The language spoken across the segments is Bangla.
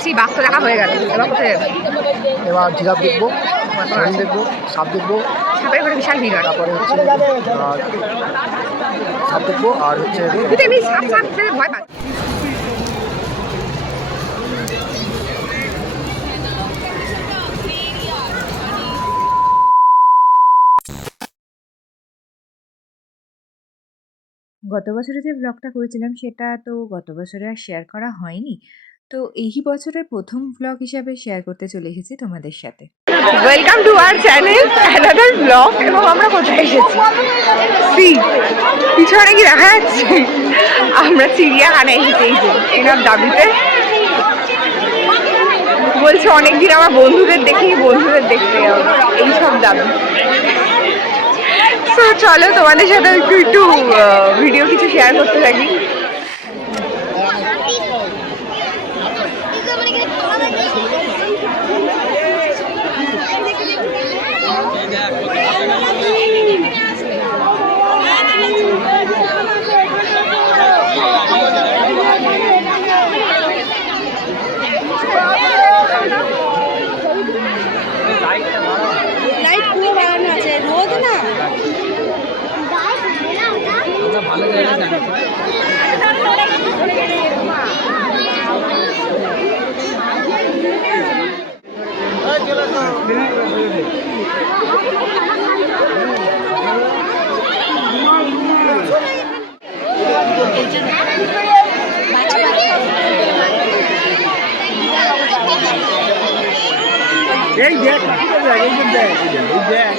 বলছি বাঘ তো দেখা হয়ে গেল, এবার কোথায় যাবে? এবার জিরাফ দেখবো, হরিণ দেখবো, সাপ দেখবো, সাপের ঘরে বিশাল ভিড় হয়। তারপরে হচ্ছে সাপ দেখবো আর হচ্ছে কিন্তু আমি সাপ সাপ দেখে ভয় পাচ্ছি। গত বছরে যে ব্লগটা করেছিলাম সেটা তো গত বছরে আর শেয়ার করা হয়নি, তো এই বছরের প্রথম ব্লগ হিসাবে শেয়ার করতে চলে এসেছি তোমাদের সাথে। Welcome to our channel another blog. এবং আমরা কোথায় এসেছি? সি পিছনে কি দেখা যাচ্ছে? আমরা চিড়িয়াখানায় এসেছি। এই যে এনার দাবিতে বলছে অনেকদিন আমার বন্ধুদের দেখি, বন্ধুদের দেখতে যাবো, এইসব দাবি। তো চলো তোমাদের সাথে একটু একটু ভিডিও কিছু শেয়ার করতে থাকি। লাইট পুরো বাড়ানো আছে, রোদ না ভালো জায়গা। এই দেখ, এই দেখ, এই দেখ।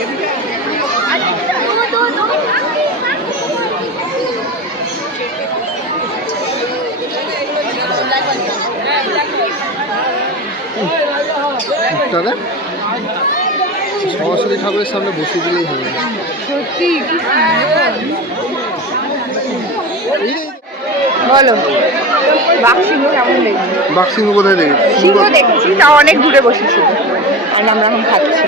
দাদা সরস্বতী ঠাকুরের সামনে বসে দিলেই হবে। সত্যি বলো, বাঘ সিংহ কেমন দেখি? বাঘ সিংহ কোথায় দেখেছি? সিংহ দেখেছি, তাও অনেক দূরে বসেছিল আর আমরা এখন খাচ্ছি।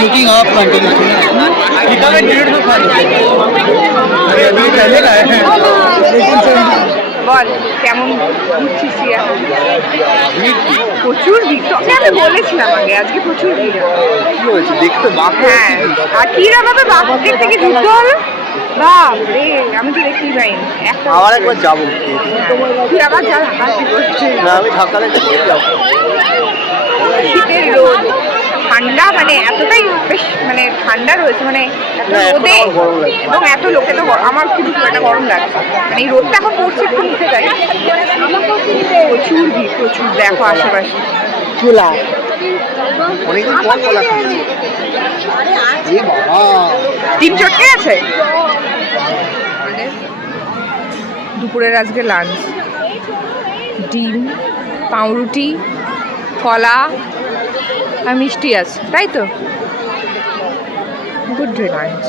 looking up continuously. বল কেমন ঘুরছিস? প্রচুর ভিড় তো, আমি বলেছিলাম আগে আজকে প্রচুর ভিড়। কি হয়েছে দেখতে? বাঘ? হ্যাঁ, আর কি ভাবে বাঘ দেখতে কি যুদ্ধ হলো? বাপ রে, আমি তো দেখতেই পাইনি। আবার একবার যাবো। তুই আবার যা, হাসি করছে না, আমি ধাক্কা লেগে যাবো। শীতের রোদ, ঠান্ডা, মানে এতটাই বেশ, মানে ঠান্ডা রয়েছে, মানে এত রোদে এবং এত লোকে তো আমার খুব একটা গরম লাগছে। মানে এই রোদটা এখন পড়ছে, একটু মুখে যায়। প্রচুর ভিড়, প্রচুর। দেখো আশেপাশে চুলা, অনেকদিন পর কলা খাচ্ছি। ডিম চটকে আছে। দুপুরের আজকে লাঞ্চ ডিম, পাউরুটি, কলা আর মিষ্টি আছে, তাই তো? Good lunch.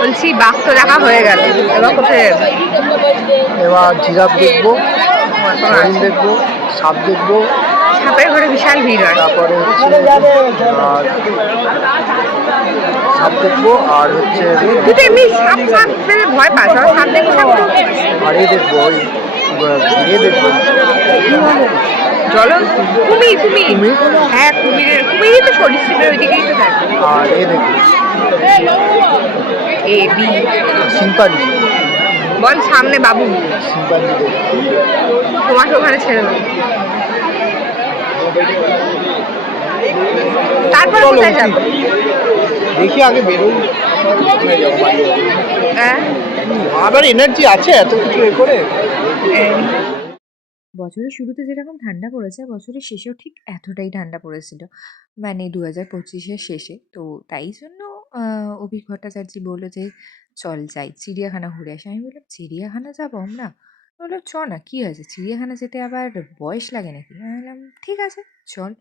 বলছি বাঘ তো দেখা হয়ে গেল, এবার কোথায় যাবে? এবার জিরাফ দেখবো, হরিণ দেখবো, সাপ দেখবো, সাপের ঘরে বিশাল ভিড় হয়। তারপরে হচ্ছে সাপ দেখবো আর হচ্ছে তুই তো এমনি সাপ সাপ দেখে ভয় পাস, আর সাপ দেখবো না কোনো? আর দেখবো ওই দেখবো চলো কুমির, কুমির, হ্যাঁ কুমিরই তো সরীসৃপের ওইদিকেই তো থাকে। আর দেখবো এ বি শিম্পাঞ্জি। বল সামনে বাবু, শিম্পাঞ্জি দেখবো। তোমাকে ওখানে ছেড়ে দেবো। তারপর কোথায় যাবো? দেখি আগে বেরোই, হ্যাঁ আবার এনার্জি আছে এত কিছু এ করে। বছরের শুরুতে যেরকম ঠান্ডা পড়েছে, বছরের শেষেও ঠিক এতটাই ঠান্ডা পড়েছিল, মানে 2025-এর শেষে। তো তাই জন্য অভি ভট্টাচার্য বললো যে চল যাই চিড়িয়াখানা ঘুরে আসি। আমি বললাম চিড়িয়াখানা যাবো আমরা? বললো চ না, কী হয়েছে, চিড়িয়াখানা যেতে আবার বয়স লাগে নাকি? আমি বললাম ঠিক আছে চল।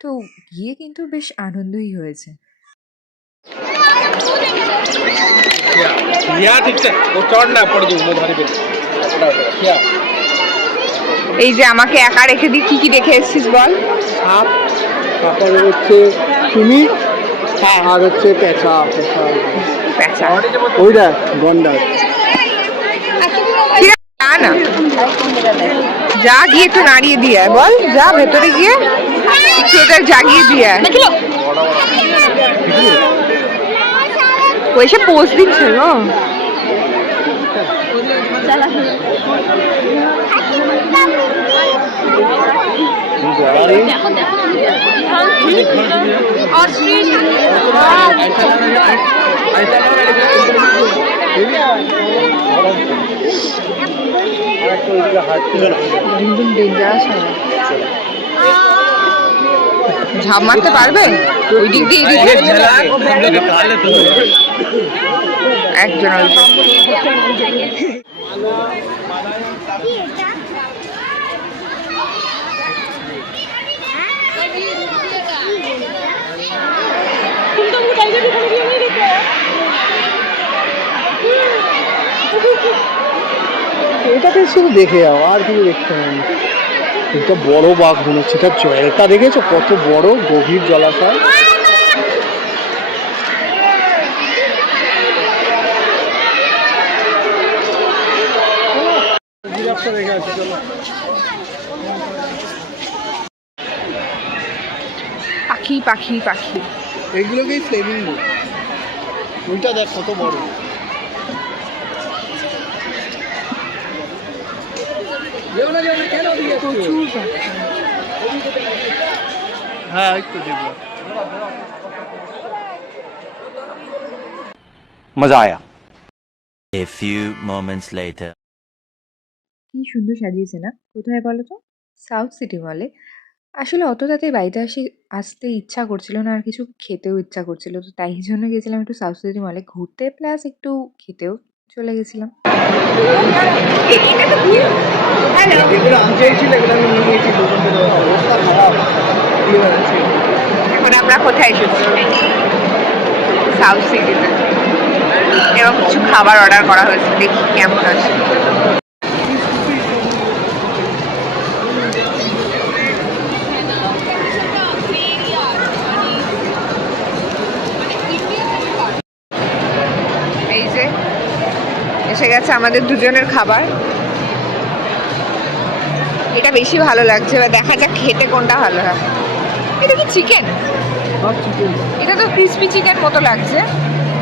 তো গিয়ে কিন্তু বেশ আনন্দই হয়েছে। এই যে আমাকে একা রেখে দিই, কি কি দেখে এসেছিস বল? সাপ, তারপরে হচ্ছে কুমির, হ্যাঁ, আর হচ্ছে পেঁচা। পেঁচা। ওই দেখ গন্ডার। যা না, যা গিয়ে একটু নাড়িয়ে দিয়ে আয়, বল যা ভেতরে গিয়ে একটু ওদের জাগিয়ে দিয়ে আয়। ওই সে পোস্ট দিচ্ছে গো। ঝাঁপ মারতে পারবে ওই দিক দিয়ে একজন এটাকে শুধু দেখে যাও, আর কিছু দেখতে হবে না। এটা বড় বাঘ মনে হচ্ছে, এটা জলটা দেখেছো কত বড়, গভীর জলাশয়। পাখি পাখি পাখি, এইগুলোকেই ফ্লেমিঙ্গো। ওইটা দেখ কত বড়। হ্যাঁ একটু দেখবো। मजा आया। A few moments later. কি সুন্দর সাজিয়েছে না? কোথায় বলো তো? সাউথ সিটি মলে। আসলে অত তাড়াতাড়ি বাড়িতে আসতে ইচ্ছা করছিল না, আর কিছু খেতেও ইচ্ছা করছিল। তো তাই জন্য গেছিলাম একটু সাউথ সিটি মলে ঘুরতে, প্লাস একটু খেতেও চলে গেছিলাম। এখন আমরা কোথায় এসেছি? সাউথ সিটিতে, এবং কিছু খাবার অর্ডার করা হয়েছে, দেখি কেমন আছে। এই যে এসে গেছে আমাদের দুজনের খাবার। এটা বেশি ভালো লাগছে, এবার দেখা যাক খেতে কোনটা ভালো হয়। এটা কি চিকেন? এটা তো ক্রিসপি চিকেন মতো লাগছে।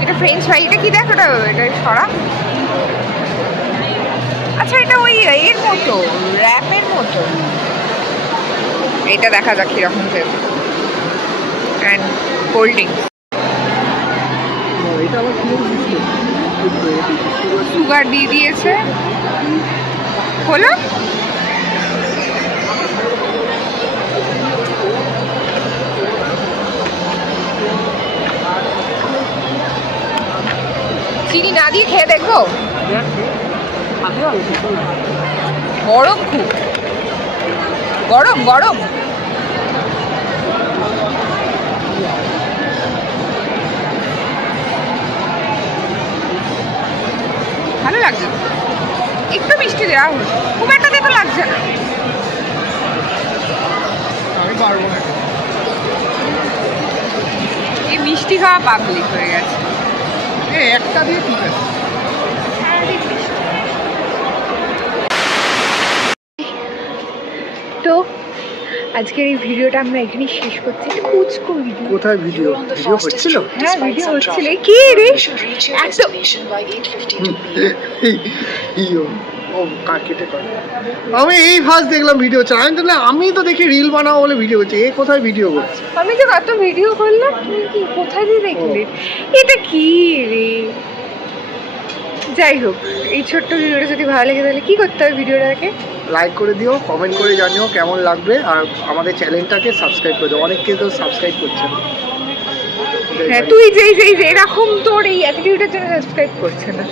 এটা ফ্রেঞ্চ ফ্রাই। এটা কি দেখ, ওটা এটা সরা। আচ্ছা, এটা ওই এর মতো, র্যাপের মতো। এটা দেখা যাক কিরকম খেতে। And cold drinks. সুগার দিয়ে দিয়েছে। হলো চিনি না দিয়ে খেয়ে দেখবো। গরম, খুব গরম গরম। ভালো লাগছে, একটু মিষ্টি দেওয়া, খুব একটা দেখো লাগছে না। আমি পারবো না। এই মিষ্টি খাওয়া পাবলিক হয়ে গেছে। একটা দিয়ে ঠিক আছে। তো আজকের এই ভিডিওটা আমরা এখানেই শেষ করছি। কুচকো ভিডিও। কোথায় ভিডিও হচ্ছিল? হ্যাঁ, ভিডিও হচ্ছিল। কি রে এত আমি এই ফার্স্ট দেখলাম ভিডিও হচ্ছে। আমি তো দেখি রিল বানাবো বলে ভিডিও হচ্ছে, এ কোথায় ভিডিও করছে? আমি যে কত ভিডিও করলাম, তুমি কি কোথায় দিয়ে দেখলে? এটা কি রে? যাই হোক, এই ছোট্ট ভিডিওটা যদি ভালো লেগে তাহলে কি করতে হবে? ভিডিওটাকে লাইক করে দিও, কমেন্ট করে জানিও কেমন লাগবে, আর আমাদের চ্যানেলটাকে সাবস্ক্রাইব করে দিও। অনেককে তো সাবস্ক্রাইব করছে না। হ্যাঁ, তুই যে এরকম তোর এই অ্যাটিটিউডের জন্য সাবস্ক্রাইব করছে না।